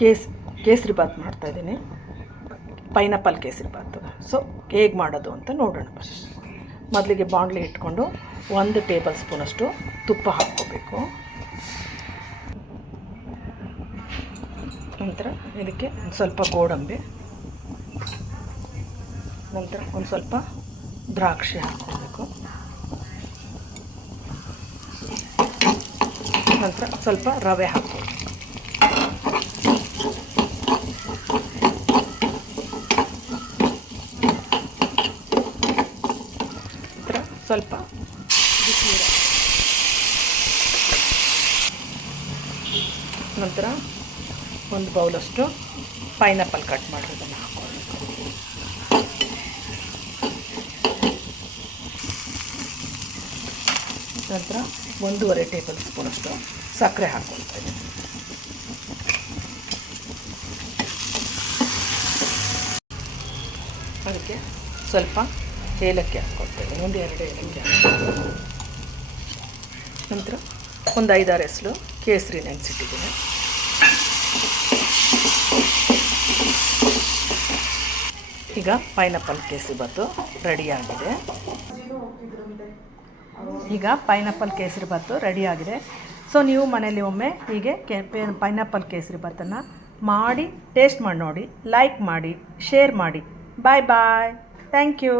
Case, kesari bath ಮಾಡ್ತಾಯಿದ್ದೀನಿ pineapple kesari bath. So ಹೇಗೆ ಮಾಡೋದು ಅಂತ ನೋಡೋಣ ಮೊದಲಿಗೆ ಬಾಣಲಿ ಇಟ್ಕೊಂಡು ಒಂದು ಟೇಬಲ್ ಸ್ಪೂನಷ್ಟು ತುಪ್ಪ ಹಾಕ್ಕೋಬೇಕು. ನಂತರ ಇದಕ್ಕೆ ಒಂದು ಸ್ವಲ್ಪ ಗೋಡಂಬಿ. ನಂತರ ಒಂದು ಸ್ವಲ್ಪ ದ್ರಾಕ್ಷಿ ಹಾಕ್ಕೋಬೇಕು. ನಂತರ ಸ್ವಲ್ಪ ರವೆ ಹಾಕ್ಬೇಕು ನಂತರ ಸ್ವಲ್ಪ ಬಿಸಿನೀರು. ನಂತರ ಒಂದು ಬೌಲಷ್ಟು ಪೈನಾಪಲ್ ಕಟ್ ಮಾಡಿರೋದನ್ನು ಹಾಕೊಳ್ಬೇಕು ನಂತರ ಒಂದೂವರೆ ಟೇಬಲ್ ಸ್ಪೂನಷ್ಟು ಸಕ್ಕರೆ ಹಾಕ್ಕೊಳ್ತಾ ಅದಕ್ಕೆ ಸ್ವಲ್ಪ ಏಲಕ್ಕಿ ಹಾಕ್ಕೊಳ್ತೇವೆ ಒಂದು ಎರಡು ಏಲಕ್ಕಿ ನಂತರ ಒಂದು ಐದಾರು ಹೆಸರು ಕೇಸರಿ ನೆನೆಸಿಟ್ಟಿದ್ದೀನಿ ಈಗ ಪೈನಾಪಲ್ ಕೇಸರಿ ಬಾತು ರೆಡಿಯಾಗಿದೆ ಈಗ ಪೈನಾಪಲ್ ಕೇಸರಿ ಬಾತು ರೆಡಿಯಾಗಿದೆ ಸೊ ನೀವು ಮನೇಲಿ ಒಮ್ಮೆ ಹೀಗೆ ಕೆ ಪೈನಾಪಲ್ ಕೇಸರಿ ಬಾತನ್ನು ಮಾಡಿ ಟೇಸ್ಟ್ ಮಾಡಿ ನೋಡಿ ಲೈಕ್ ಮಾಡಿ ಶೇರ್ ಮಾಡಿ. ಬಾಯ್ ಬಾಯ್ ಥ್ಯಾಂಕ್ ಯು